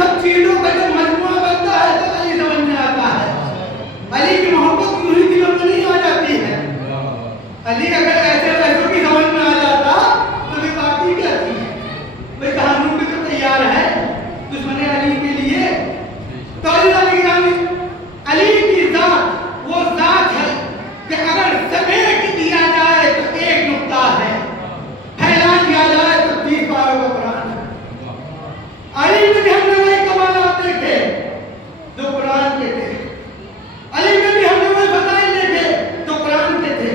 سب چیزوں کا جب مجموعہ بنتا ہے تو علی سمجھ میں آتا ہے. علی کی محبت یوں ہی دلوں میں نہیں آ جاتی ہے. علی اگر ایسے ویسوں کی سمجھ میں آ جاتا تو یہ بات ہی کیا تھی. بھائی قانون بھی تو تیار ہے دشمن علی کے لیے. تو علی کی ذات وہ ذات ہے کہ اگر سمیٹ دیا جائے تو ایک نقطہ ہے, پھیلا دیا جائے تو 30 پاروں کا قرآن ہے. علی میں بھی ہم نے وہی کمالات دیکھے جو قرآن کے تھے. علی میں بھی ہم نے وہی فضائل دیکھے جو قرآن کے تھے.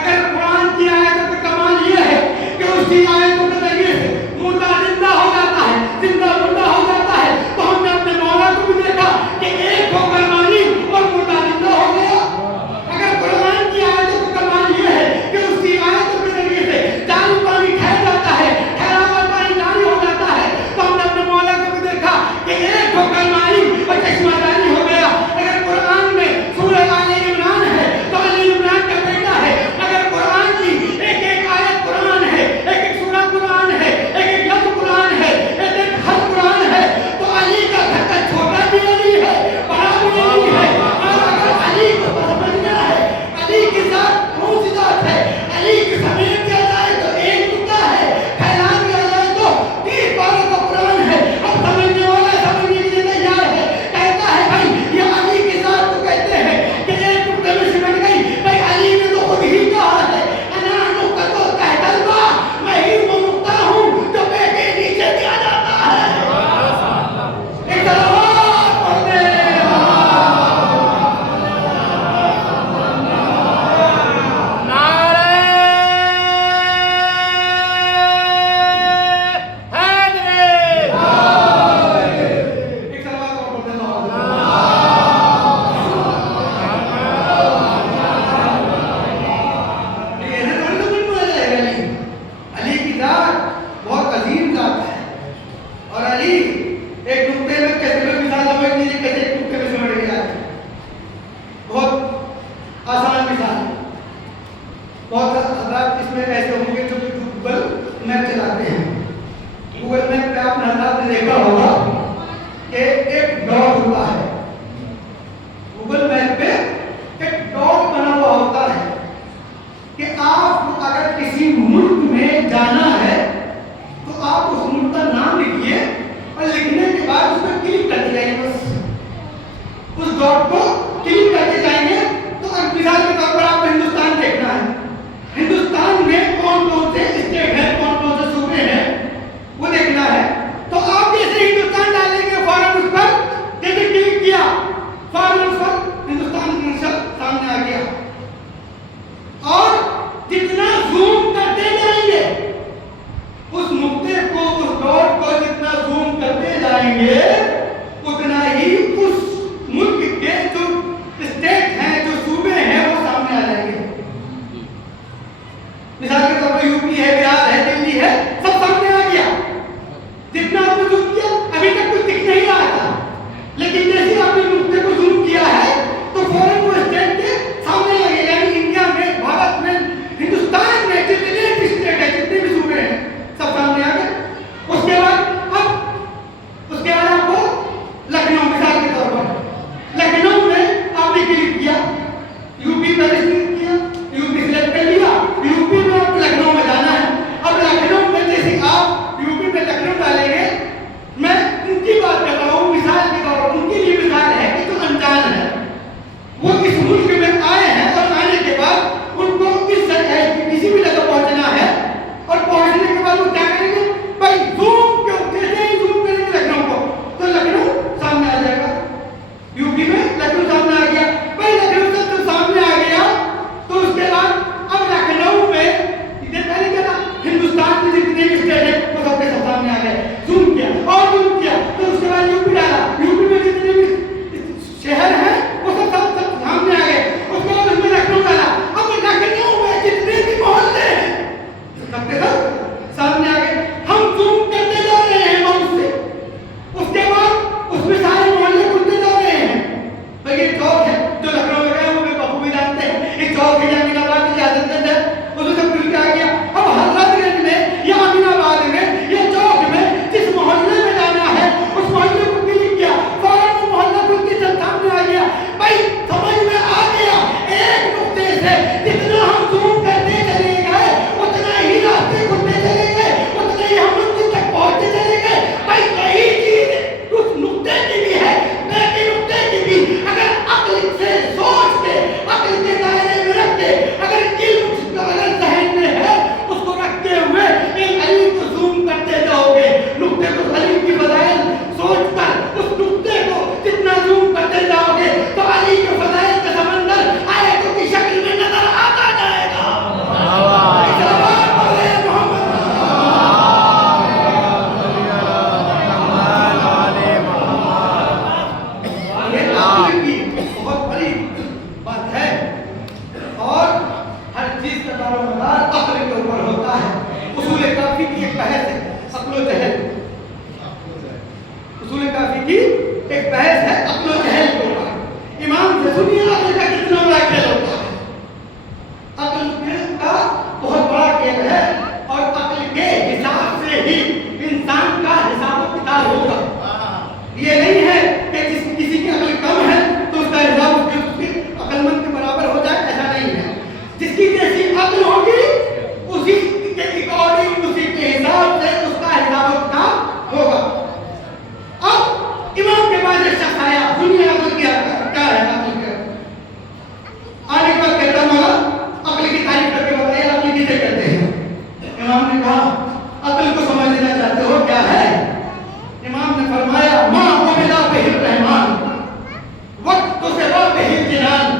اگر قرآن کی آیتوں کا کمال یہ ہے کہ اس کی آیتوں کے ذریعے سے مردہ زندہ ہو جاتا ہے, زندہ مردہ ہو جاتا ہے, تو ہم نے اپنے مولا کو بھی دیکھا کہ ایک ہو کر مانی اور مردہ زندہ ہو گیا. اگر قرآن کی آیتوں کا کمال یہ ہے کہ اس کی آیتوں کے ذریعے سے جاری پانی ٹھہر جاتا ہے, ٹھہرا ہوا پانی جاری ہو جاتا ہے, تو ہم نے اپنے مولا کو بھی دیکھا کہ ایک ہو کر مانی اور چشمہ جاری ہو گیا. اگر قرآن میں سورہ آل عمران ہے تو علی عمران کا بیٹا ہے. اگر قرآن کی ایک ایک آیت قرآن ہے, ایک ایک سورہ قرآن ہے, ایک ایک لفظ قرآن ہے, ایک ایک حرف قرآن ہے, تو علی کا گھر کا چھوٹا بھی علی ہے, بڑا بھی علی ہے. اور اگر علی کو سمجھنا ہے علی کی ذات کون سی ذات ہے, علی کی سمیٹ دیا جائے تو ایک نقطہ ہے, پھیلا دیا جائے تو 30 پاروں کا قرآن ہے. اب سمجھنے والا سمجھنے کے لیے تیار ہے, کہتا ہے بھائی یہ علی کی ذات کو کہتے ہیں کہ ایک نقطے میں سمٹ گئی. بھائی علی نے تو خود ہی کہا ہے انا نقطہ تحت الماء, میں ہی وہ نقطہ ہوں جو بے کے نیچے دیا جاتا ہے. ایک صلوات پڑھتے ہیں. نعرہ حیدری. ایک صلوات اور پڑھتے ہیں. ایسے تھوڑی تو من میں آ جائے گا. علی علی کی ذات بہت عظیم ذات ہے. اور علی ایک نقطے میں کیسے لوگ مثال سمجھ لیجیے کیسے ایک نقطے میں سمجھ گیا ہے. بہت آسان مثال ہے. بہت حضرات اس میں ایسے ہوں گے جو کہ گوگل میپ چلاتے ہیں. گوگل میپ پہ آپ نے حضرات نے دیکھا ہوگا کہ ایک ڈاٹ ہوتا ہے. گوگل میپ پہ ایک ڈاٹ بنا ہوا ہوتا ہے کہ آپ کو اگر کسی ملک میں جانا ہے تو آپ اس ملک کا نام لکھیے اور لکھنے کے بعد اس پہ کلک کرتے جائیں گے. بس اس ڈاٹ کو کلک کرتے جائیں گے تو مثال کے طور پر آپ کو ہندوستان دیکھنا ہے. ہندوستان میں کون کون سے اسٹیٹ ہیں, کون کون سے صوبے ہیں وہ دیکھنا ہے. تو آپ جیسے ہی ایک بحث ہے عقل و جہل کے اوپر. امام سے سنیے عقل کا کتنا بڑا کھیل ہوتا ہے. عقل کا بہت بڑا کھیل ہے اور عقل کے حساب سے ہی انسان کا حساب و کتاب ہوگا. یہ نہیں ہے کہ کسی کی عقل کم ہے تو اس کا حساب اس کے عقل مند کے برابر ہو جائے, ایسا نہیں ہے. جس کی جیسی عقل ہوگی اسی کے اکارڈنگ اسی کے حساب سے اس کا حساب و کتاب ہوگا. اب امام کے پاس ایک شخص آیا, سنیے عقل کیا ہے. عقل کیا آنے کے بعد کہتا مولا عقل کی تعریف کر کے بتائیے عقل کسے کہتے ہیں. امام نے کہا عقل کو سمجھ لینا چاہتے ہو کیا ہے. امام نے فرمایا ما عملا بہ الرحمن وقت سے بہ الجنان.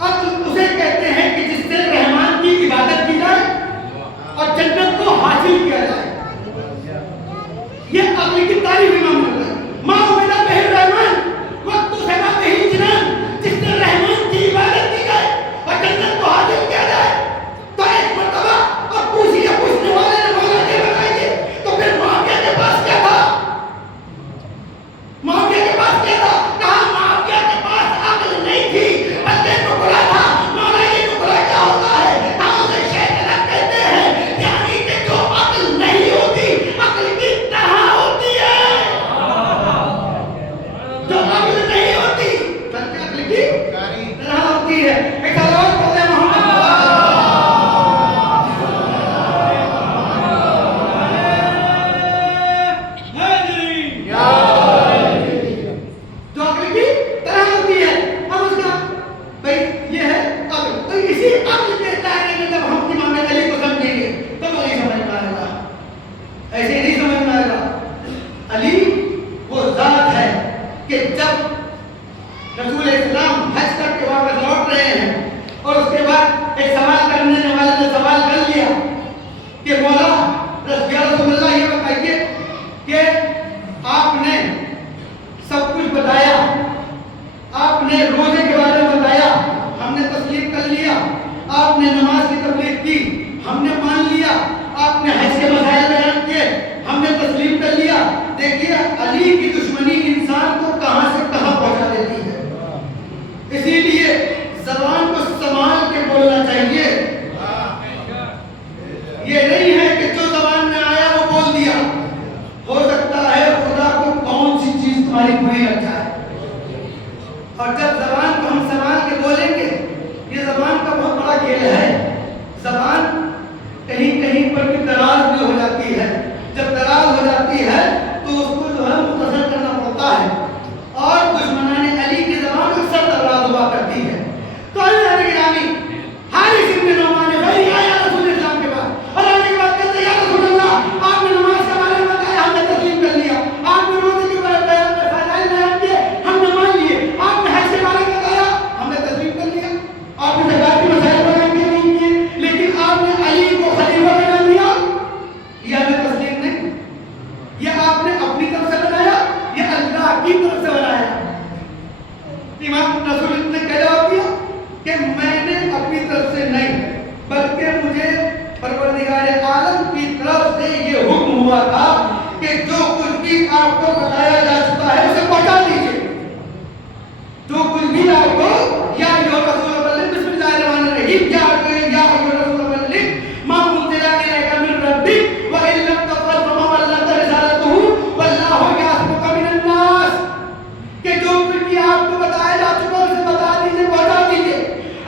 عقل اسے کہتے ہیں کہ جس سے رحمان کی عبادت کی جائے اور جنت کو حاصل کیا جائے. یہ عقل کی تعریف امام نے کی. ما عملا بہ الرحمن وقت سے بہ الجنان, جس سے رحمان کی عبادت کی جائے اور جنت کو حاصل کیا جائے. تو ایک مرتبہ اب پوچھنے والے نے مولا یہ بتائیے تو پھر معاویہ کے پاس کیا تھا. معاویہ کے پاس کیا تھا. کہا معاویہ کے پاس عقل نہیں تھی بلکہ ٹکڑا تھا. مولا یہ ٹکڑا کیا ہوتا ہے. ہم اسے شیطان کہتے ہیں, یعنی کہ جو عقل نہیں ہوتی عقل کی طرح ہوتی ہے. جو عقل نہیں ہوتی بلکہ عقل کی طرح ہوتی ہے. ایک اور بولے محمد رسول اسلام حج کر کے واپس لوٹ رہے ہیں اور اس کے بعد ایک سوال کرنے والے نے سوال کر لیا کہ مولا رسول اللہ یہ بتائیے کہ آپ نے سب کچھ بتایا, آپ نے روزے کے بارے میں بتایا, ہم نے تسلیم کر لیا. آپ نے نماز کی تبلیغ کی, ہم نے مان لیا. آپ نے حج کے مسائل بیان کیے, ہم نے تسلیم کر لیا. دیکھیے علی کی دشمنی انسان کو کہاں سے کہاں پہنچا دیتی ہے. اسی لیے زبان کو سنبھال کے بولنا چاہیے. یہ نہیں ہے کہ جو زبان میں آیا وہ بول دیا. ہو سکتا ہے خدا کو کون سی چیز تمہاری بری لگ جائے, اور جب زبان کو ہم سنبھال کے بولیں گے, یہ زبان کا بہت بڑا کھیل ہے. زبان کہیں کہیں پر بھی دراز بھی ہو جاتی ہے. جب دراز ہو جاتی ہے تو اس کو جو ہے مختصر کرنا پڑتا ہے, اور دشمنان علی کی زبان اکثر دراز ہوا کرتی ہے. تو اللہ گرامی حارث بن نعمان نے بھائی آیا رسول اسلام کے پاس اور آنے کے بعد کہتے یا رسول اللہ آپ نے نماز کے بارے میں بتایا, ہم نے تسلیم کر لیا. آپ نے روزے کے بارے میں فضائل بیان کیے, ہم نے مان لیے. آپ نے حج کے بارے میں بتایا, ہم نے تسلیم کر لیا. آپ نے زکات کے مسائل بیان کیے نہیں کیے, لیکن آپ نے علی کو خلیفہ بنا دیا, یہ ہمیں تسلیم نہیں. یہ آپ نے اپنی طرف سے بنایا, یہ اللہ کی طرف سے بنایا. امام رسول نے کہہ جواب دیا کہ میں نے اپنی طرف سے نہیں بلکہ مجھے پروردگار عالم کی طرف سے یہ حکم ہوا تھا کہ جو کچھ بھی آپ کو بتایا جا چکا ہے اسے پہنچا دیجیے. جو کچھ بھی آپ کو یا رسول اللہ بسم اللہ الرحمن الرحیم یا رسول اللہ ما انزل الیک من ربک وان لم تفعل فما بلغت رسالته واللہ یعصمک من الناس. کہ جو کچھ بھی آپ کو بتایا جا چکا اسے بتا دیجیے, پہنچا دیجیے.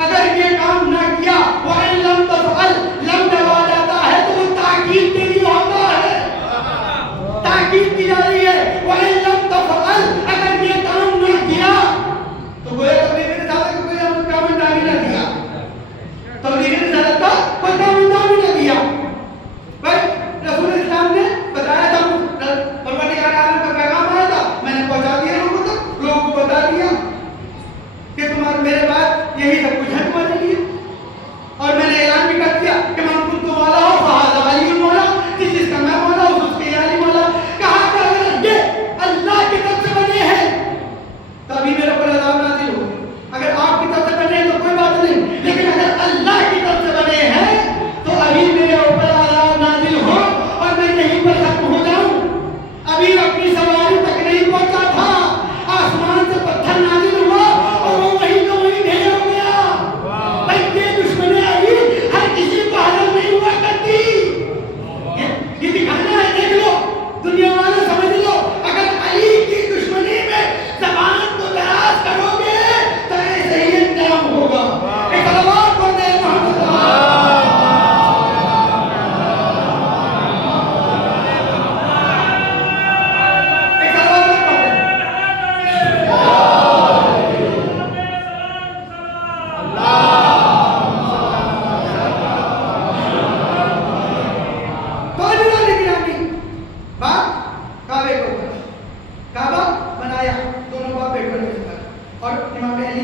اگر یہ کام نہ کیا وان لم تفعل لم دبا جاتا ہے تو وہ تاکید کے لیے ہوتا ہے, تاکید کی جا رہی ہے. وان لم تفعل اگر یہ کام نہ کیا تو گویا تبلیغ رسالت کو کوئی کام انجام نہ دیا, تبلیغ رسالت کا کوئی کام انجام نہ دیا. بھائی رسول اسلام نے بتایا تھا, پروردگار عالم کا پیغام آیا تھا, میں نے پہنچا دیا لوگوں تک, لوگوں کو بتا دیا کہ تمہارے میرے بعد یہی سب کچھ ہے تمہارے لیے. اور میں نے اعلان بھی کر دیا کہ من کنت مولا ہو فہذا علی مولا, جس کا میں مولا ہوں اس کے علی مولا. کہا کہ اگر یہ اللہ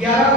11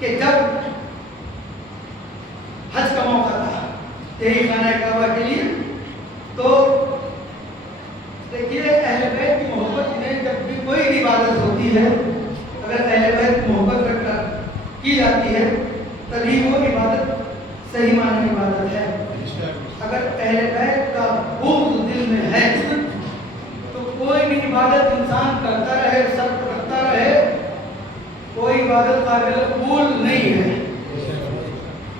کہ جب حج کا موقع تھا یہی خانہ کعبہ کے لیے، تو دیکھیے اہل بیت کی محبت میں جب بھی کوئی بھی عبادت ہوتی ہے، اگر اہل بیت کی محبت رکھ کر کی جاتی ہے تبھی وہ عبادت صحیح معنی میں عبادت ہے۔ اگر اہل بیت کا بغض دل میں ہے تو کوئی بھی عبادت انسان کرتا رہے، سب کرتا رہے، کوئی عبادت قابل قبول نہیں ہے۔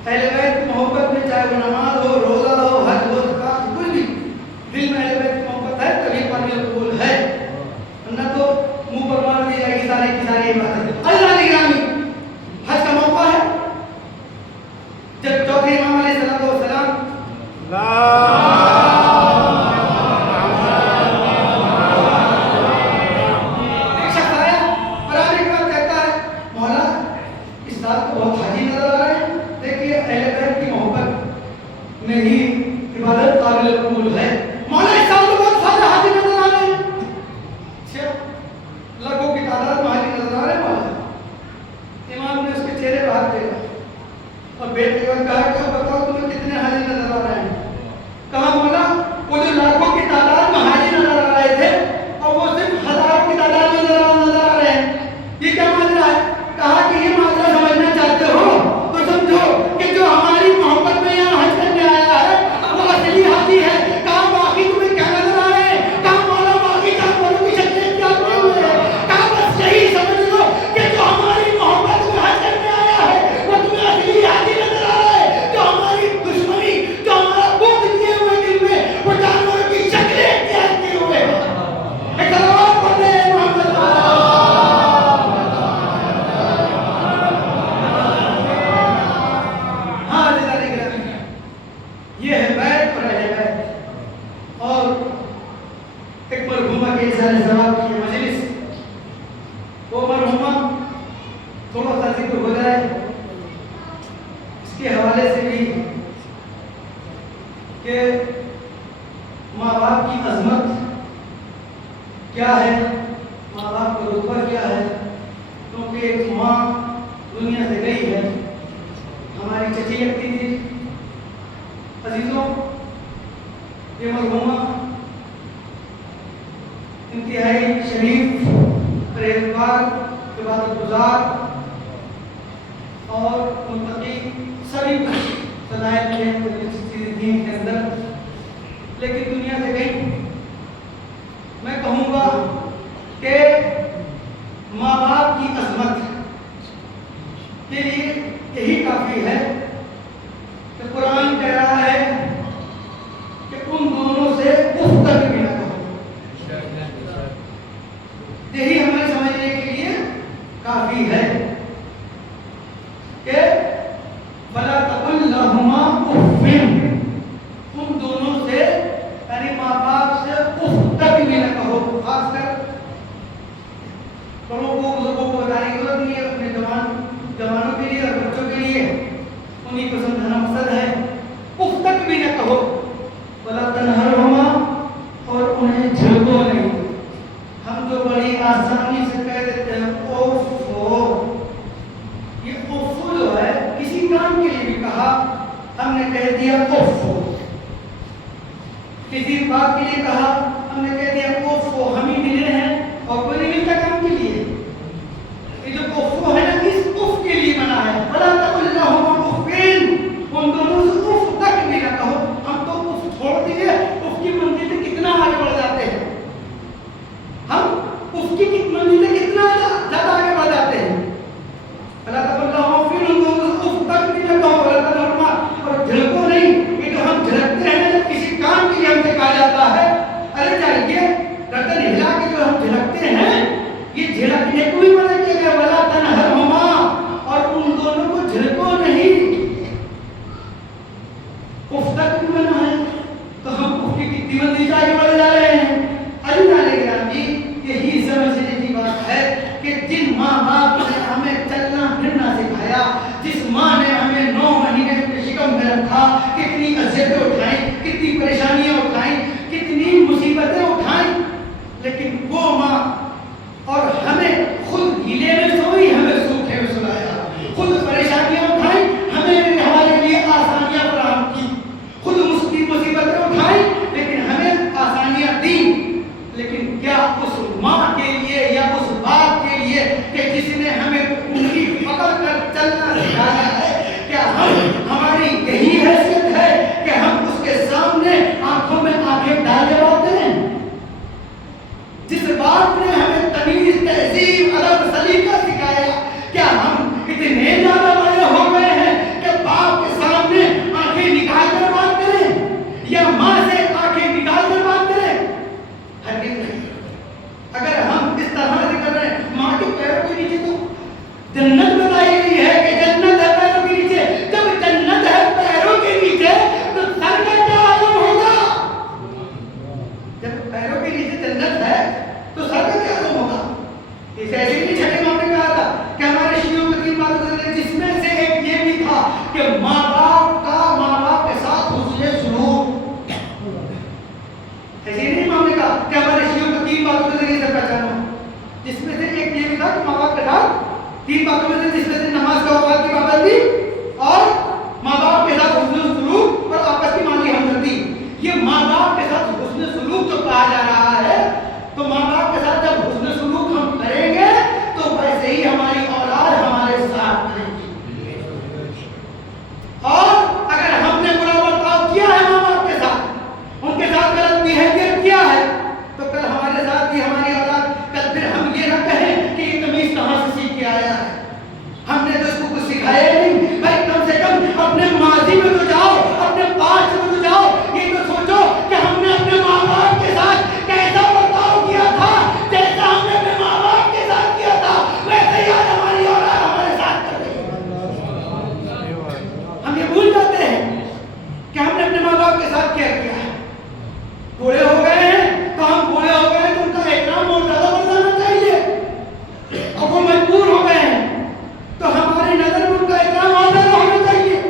اہل بیت کی محبت میں چاہے وہ نماز ہو، روزہ ہو، حج ہو، زکات، کچھ بھی دل میں اہل بیت کی محبت ہے تبھی قابل قبول ہے، ورنہ تو منہ پر مار دی جائے گی ساری کی ساری عبادت۔ اللہ نے گرامی حج کا موقع ہے، جب چوتھے امام علیہ السلام ایک شخص آیا اور آنے کے بعد کہتا ہے مولا اس سال تو بہت حاجی نظر آ رہے ہیں، دیکھیے اہل بیت کی محبت میں ہی عبادت قابل قبول ہے، مولا اس سال تو بہت سارے حاجی نظر آ رہے ہیں، اچھا لاکھوں کی تعداد میں حاجی نظر آ رہے ہیں مولا۔ امام نے اس کے چہرے پہ ہاتھ پھیرا اور بیٹے کو کہا کہ بتاؤ تمہیں کتنے حاجی نظر آ رہے ہیں؟ کہا مولا وہ جو لاکھوں کی تعداد میں حاجی نظر آ رہے تھے اور وہ صرف ہزاروں کی تعداد میں نظر آ رہے ہیں، یہ کیا ماجرا ہے؟ کہا کہ یہ ماجرا سمجھنا چاہتے ہو تو سمجھو کہ جو ہماری محبت میں یہاں حج کرنے آیا ہے وہ اصلی حاجی ہے۔ کہا باقی تمہیں کیا نظر آ رہے ہیں؟ کہا مولا باقی جانوروں کی شکلیں کیا ہوئی ہے؟ کہا بس یہی سمجھ لو کہ جو ہماری محبت میں حج کرنے آیا ہے وہ تمہیں اصلی حاجی نظر آ رہا ہے، جو ہماری دشمنی، جو ہمارا بغض کیے ہوئے دل میں وہ جانوروں کی شکلیں اختیار کیے ہوئے ہیں۔ ایک صلوات پڑھ لیں محمد یہ ہے بیت اور اہل بیت۔ اور ایک مرحومہ کے اظہار ثواب کی مجلس، وہ مرحومہ تھوڑا سا ذکر ہو جائے اس کے حوالے سے بھی کہ ماں باپ کی عظمت کیا ہے، ماں باپ کا رتبہ کیا ہے، کیونکہ ایک ماں دنیا سے گئی ہے، ہماری چچی لگتی تھی۔ عزیزوں یہ مرحومہ انتہائی شریف، پرہیزگار، عبادت گزار اور متقی سبھی کچھ صلاحیت کے دین کے اندر، لیکن دنیا سے گئی۔ میں کہوں گا کہ ماں باپ کی عظمت کے لیے یہی کافی ہے کہ قرآن کہہ رہا ہے کہ ان دونوں سے اف تک بھی نہ کہو۔ یہی ہمیں سمجھنے کے لیے کافی ہے کہ فلا تقل لہما اف، ان دونوں سے یعنی ماں باپ سے اف تک بھی نہ کہو۔ خاص کر بڑوں کو، بزرگوں کو بتانے کی ضرورت نہیں ہے، اپنے جوانوں کے لیے اور بچوں کے لیے انہیں کو سمجھانا مقصد ہے۔ اف تک بھی نہ کہو، ولا تنہرہما، اور انہیں جھڑکو نہیں۔ ہم تو بڑی آسانی سے کہہ دیتے ہیں اوفو، یہ اوفو جو ہے کسی کام کے لیے بھی کہا ہم نے کہہ دیا اوفو، کسی بات کے لیے کہا ہم نے کہہ دیا اوفو، ہم ہی ملے ہیں اور کوئی نہیں ملتا کام کے لیے۔ یہ جو اوفو ہے نا اس اف کے لیے بنا ہے، ولا تقل لہما افین، ان دونوں سے اف تک بھی نہ کہو۔ ہم تو اف چھوڑ دیے، اف کی منزل سے کتنا آگے بڑھ جاتے ہیں، ہم اف کی منزل سے کتنا زیادہ آگے بڑھ جاتے ہیں۔ ولا تقل لہما افین، ان دونوں سے اف تک بھی نہ کہو، ولا تنہرہما، اور جھڑکو نہیں۔ یہ جو ہم جھڑکتے ہیں جب کسی کام کے لیے ہم سے کہا جاتا ہے ارے چاہیے گردن ہلا کے جو ہم جھڑکتے ہیں، یہ جھڑکنے کو بھی منع کیا گیا، ولا تنہرہما، اور ان دونوں کو جھڑکو نہیں۔ اف تک بھی منع ہے تو ہم اف کی کتنی منزل سے آگے بڑھ جا رہے ہیں۔ اللہ گرامی یہی سمجھنے کی بات ہے کہ جن ماں باپ نے ہمیں چلنا پھرنا سکھایا، جس ماں نے ہمیں 9 مہینے کے شکم میں رکھا، کتنی اذیتیں اٹھائیں، کتنی پریشانیاں اٹھائیں، کتنی مصیبتیں اٹھائیں، لیکن وہ ماں اور ہمیں خود گیلے میں سوئی، ہمیں سوکھے میں سلایا، خود کہ ماں باپ کے ساتھ حسن سلوک. ایسے نہیں امام نے کہا کہ ہمارے شیعوں کو 3 باتوں کے ذریعے سے پہچانو، جس میں سے ایک یہ بھی تھا کہ ماں باپ کے ساتھ 3 باتوں میں سے، جس میں سے نماز کا اوقات کی پابندی اور ماں باپ کے ساتھ حسن سلوک اور آپس کی مالی ہمدردی. یہ ماں باپ کے ساتھ حسن سلوک جو کہا جا رہا ہے، تو ماں باپ کے ساتھ جب حسن سلوک ہم کریں گے تو ویسے ہی ہماری اولاد ہمارے ساتھ کرے گی. اور اگر ہم نے برا برتاؤ کیا ہے ماں باپ کے ساتھ، ان کے ساتھ غلط بیہیویئر کیا ہے، تو کل ہمارے ساتھ بھی ہماری اولاد، کل پھر ہم یہ نہ کہیں کہ یہ تمیز کہاں سے سیکھ کے آیا ہے، ہم نے تو اس کو کچھ سکھایا نہیں. بھائی کم سے کم اپنے ماضی میں تو جاؤ، اپنے پاس میں تو جاؤ، یہ تو سوچو کہ ہم نے اپنے ماں باپ کے ساتھ کیسا برتاؤ کیا تھا. جیسا ہم نے اپنے ماں باپ کے ساتھ کیا تھا ویسے ہی آج ہماری اولاد ہمارے ساتھ کر رہی ہے. ہم یہ بھول جاتے ہیں کہ ہم نے اپنے ماں باپ کے ساتھ کیا کیا ہے. بوڑھے ہو گئے ہیں تو ہم بوڑھے ہو گئے ہیں تو ان کا احترام اور زیادہ بڑھانا چاہیے. اور وہ مجبور ہو گئے ہیں تو ہماری نظر میں ان کا احترام اور زیادہ ہونا چاہیے.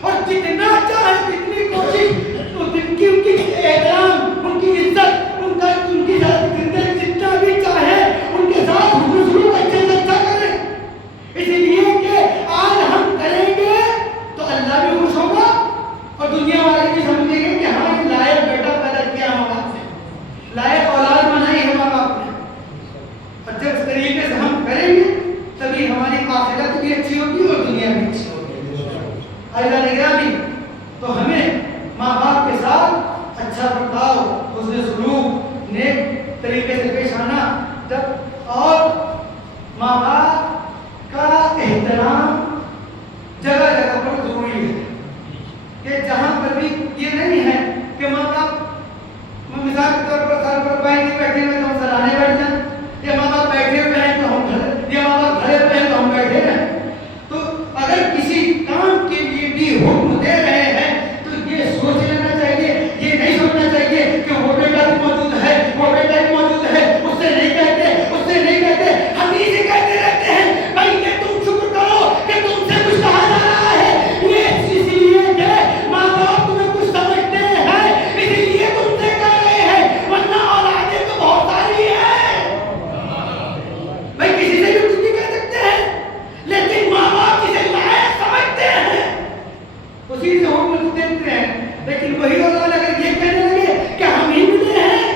اور جتنا چاہے جتنی کوشش ان کی احترام، ان کی عزت، ان کی جتنا بھی چاہے ان کے ساتھ حسن سلوک اچھے سے اچھا کریں. اسی لیے کہ آج ہم کریں گے تو اللہ بھی خوش ہوگا اور دنیا والے بھی سمجھیں گے کہ ہاں ایک لائق بیٹا پیدا کیا ماں باپ نے، لائق اولاد بنائی ہے ماں باپ نے. اور جب اس طریقے سے ہم کریں گے تبھی ہماری آخرت بھی اچھی ہوگی اور دنیا بھی اچھی ہوگی. عزیزان گرامی، تو ہمیں ماں باپ کے ساتھ اچھا برتاؤ، حسن سلوک، نیک طریقے سے پیش آنا، جب اور ماں باپ کا احترام جگہ جگہ پر ضروری ہے. کہ جہاں پر بھی یہ نہیں ہے کہ ماں باپ مثال کے طور پر سر پر پائی نہیں بیٹھے ہوئے تو ہم سراہنے بیٹھ جائیں، یا ماں باپ بیٹھے ہوئے ہیں تو ہم کھڑے، یا ماں باپ کھڑے ہوئے ہیں تو ہم بیٹھے رہیں. تو اگر کسی کام کے لیے بھی حکم دے رہے ہیں تو یہ سوچ لینا چاہیے، یہ نہیں سوچنا چاہیے کہ وہ بیٹا بھی موجود ہے، وہ بیٹا بھی موجود ہے، اس سے نہیں کہتے، اس سے نہیں کہتے. ہم اسے کہتے رہتے ہیں بھائی یہ تم شکر کرو کہ تم سے کچھ کہا جا رہا ہے. یہ اس لیے کہ ماں باپ تمہیں کچھ سمجھتے ہیں، اسی لیے تم سے کہہ رہے ہیں، ورنہ اولادیں تو بہت ساری ہیں. بھائی کسی سے بھی کچھ بھی کہہ سکتے ہیں، لیکن ماں باپ جسے لائق سمجھتے ہیں اسی سے حکم دیتے ہیں. لیکن وہی اولاد اگر یہ کہنے لگے کہ ہم ہی ملے ہیں،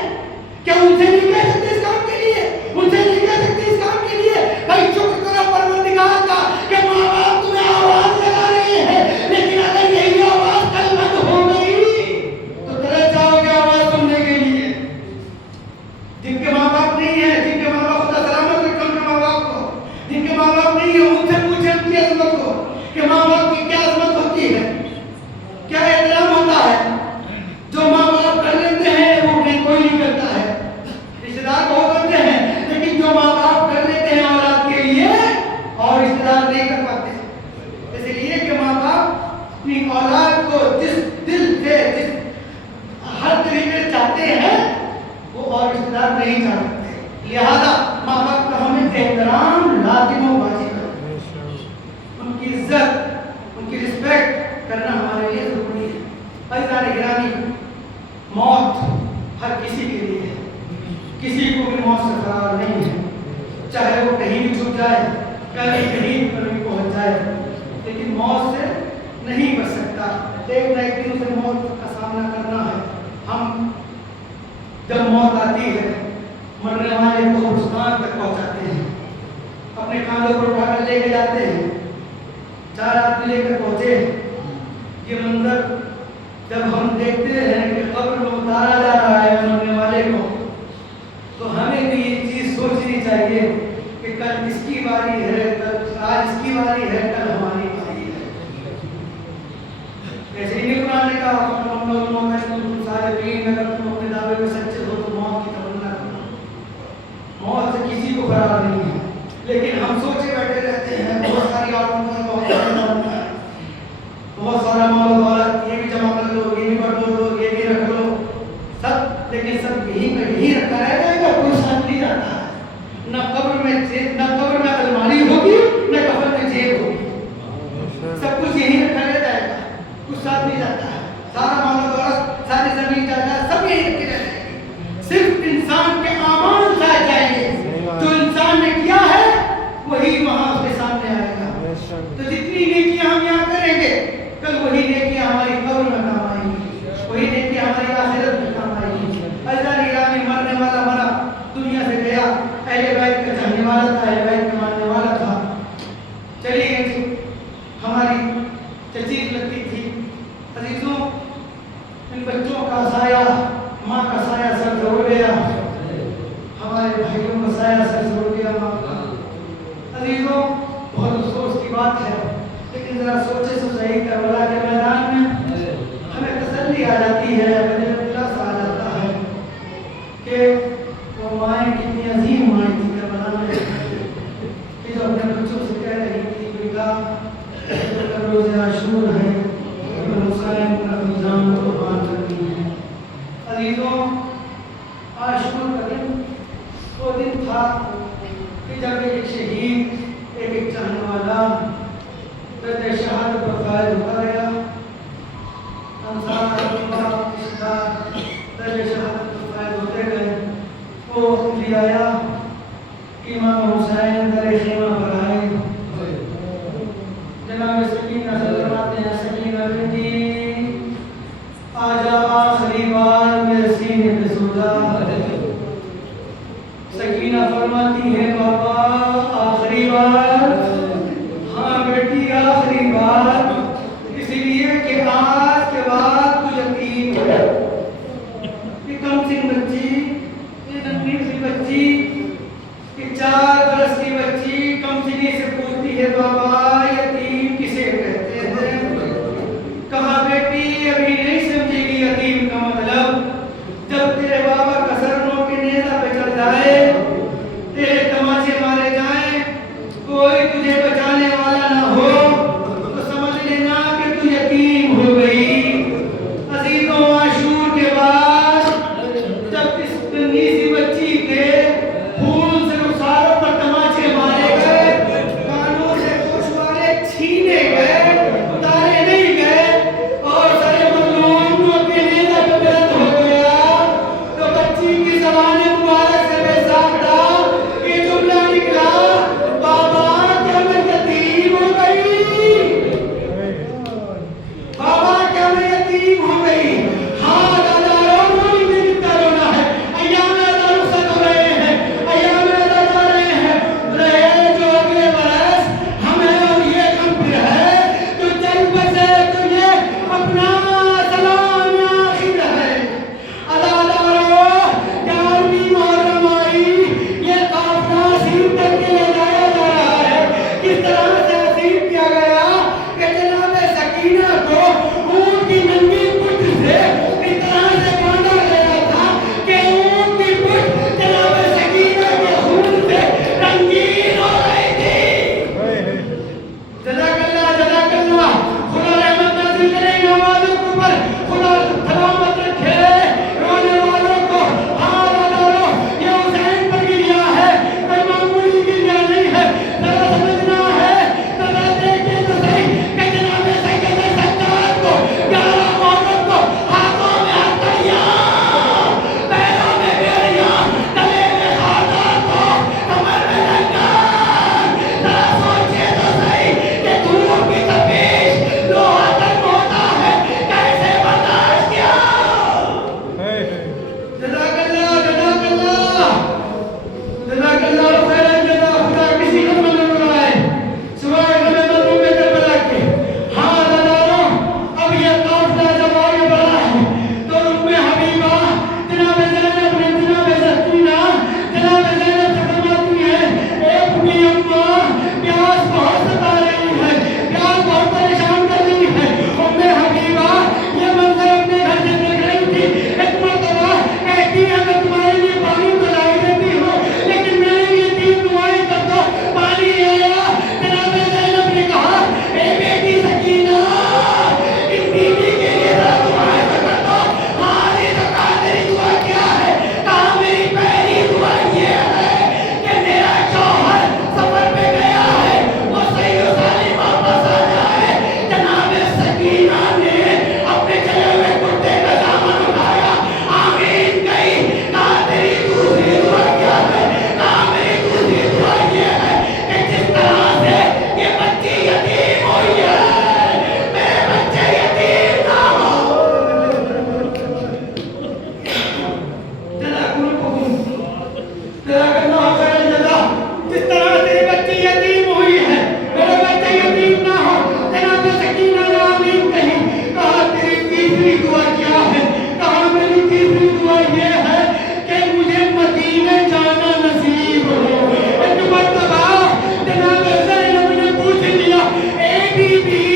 کیا ان سے نہیں کہہ سکتے اس کام کے لیے، ان سے نہیں کہہ سکتے اس کام کے لیے. بھائی شکر کرو پروردگار کا کہ ماں باپ تمہیں آواز لگا رہے ہیں، لیکن اگر یہی آواز کل بند ہو گئی تو ترس جاؤ گے آواز سننے کے لیے. جن کے ماں باپ نہیں ہیں، جن کے ماں باپ خدا سلامت رکھے ان کے ماں باپ کو، جن کے ماں باپ نہیں ہیں ان سے پوچھیں ان کی عظمت کو کہ ماں باپ کی کیا عظمت ہوتی ہے، کیا احترام ہوتا ہے. جو ماں باپ کر لیتے ہیں وہ کوئی نہیں کرتا ہے. رشتے دار بہت ہوتے ہیں لیکن جو ماں باپ کر لیتے ہیں اولاد کے لیے اور رشتے دار نہیں کر پاتے. اس لیے کہ ماں باپ اپنی اولاد کو جس دل سے، جس ہر طریقے سے چاہتے ہیں وہ اور رشتے دار نہیں چاہ سکتے. لہذا ماں باپ کا ہمیں احترام لازم و واجب ہے. ان کی عزت، ان کی رسپیکٹ کرنا ہمارے لیے ضروری ہے. عزیزان گرامی، موت ہر کسی کے لیے ہے، کسی کو بھی موت سے فرار نہیں ہے. چاہے وہ کہیں بھی چھپ جائے، کہیں پر بھی پہنچ جائے، لیکن موت سے نہیں بچ سکتا. ایک نہ ایک دن اسے موت کا سامنا کرنا ہے. ہم جب موت آتی ہے مرنے والے کو قبرستان تک پہنچاتے ہیں، اپنے کاندھوں پر اٹھا کر لے کے جاتے ہیں. 4 آدمی لے کر پہنچے. یہ منظر جب ہم دیکھتے ہیں کہ قبر میں اتارا جا رہا ہے مرنے والے کو، تو ہمیں بھی یہ چیز سوچنی چاہیے کہ کل اس کی باری ہے، آج اس کی باری ہے، کل ہماری باری ہے. ایسے ہی قرآن نے کہا اگر تم اپنے دعوے میں سچے ہو تو موت کی تمنا کرو. موت سے کسی کو فرار نہیں ہے، لیکن ہم سوچے بیٹھے رہتے ہیں بہت ساری عورتوں میں بہت سارا مال و دولت، یہ بھی جمع کر لو، یہ بھی بٹو لو، یہ بھی رکھ لو سب، لیکن سب یہیں پہ یہیں رکھا رہ جائے گا. کوئی ساتھ نہیں جاتا ہے. نہ قبر میں الماری ہوگی، نہ کفن میں جیب ہوگی. ہماری چچیز لگتی تھی. عزیزوں ان بچوں کا سایہ ماں کا سایہ سر سے اڑ گیا, ہمارے بھائیوں کا سایہ سر سے اڑ گیا ماں کا. عزیزوں بہت افسوس کی بات ہے, لیکن ذرا سوچے تو صحیح کربلا کے میدان میں ہمیں تسلی آ جاتی ہے, ہمیں دلاسا آ جاتا ہے کہ وہ مائیں کتنی عظیم مائیں تھی کربلا میں, کہ جو اپنے بچوں سے کہہ رہی تھی بیٹا روز عاشور ہے, حسین اپنی جان قربان کرنی ہے. عزیزوں عاشور کا دن وہ دن تھا کہ جب ایک شہید ایک چاہنے والا درجہ شہادت پر فائز ہوتا گیا. انصار درجہ شہادت پر فائز ہوتے گئے. وہ وقت بھی آیا امام حسین در خیمہ پر آئے. جناب سکینہ سے فرماتے ہیں سکینہ بیٹی آجا آخری بار میرے سینے پہ سو جا. سکینہ فرماتی ہے بابا آخری بار؟ ہاں بیٹی آخری بار, اسی لیے کہ آج کے بعد تو یقین ہے کہ کم سن بچی, یہ ننھی سی بچی, کہ 4 برس کی بچی کم سنی سے پوچھتی ہے بابا یتیم کسے کہتے ہیں. کہا بیٹی ابھی نہیں سمجھے گی یتیم کی بھی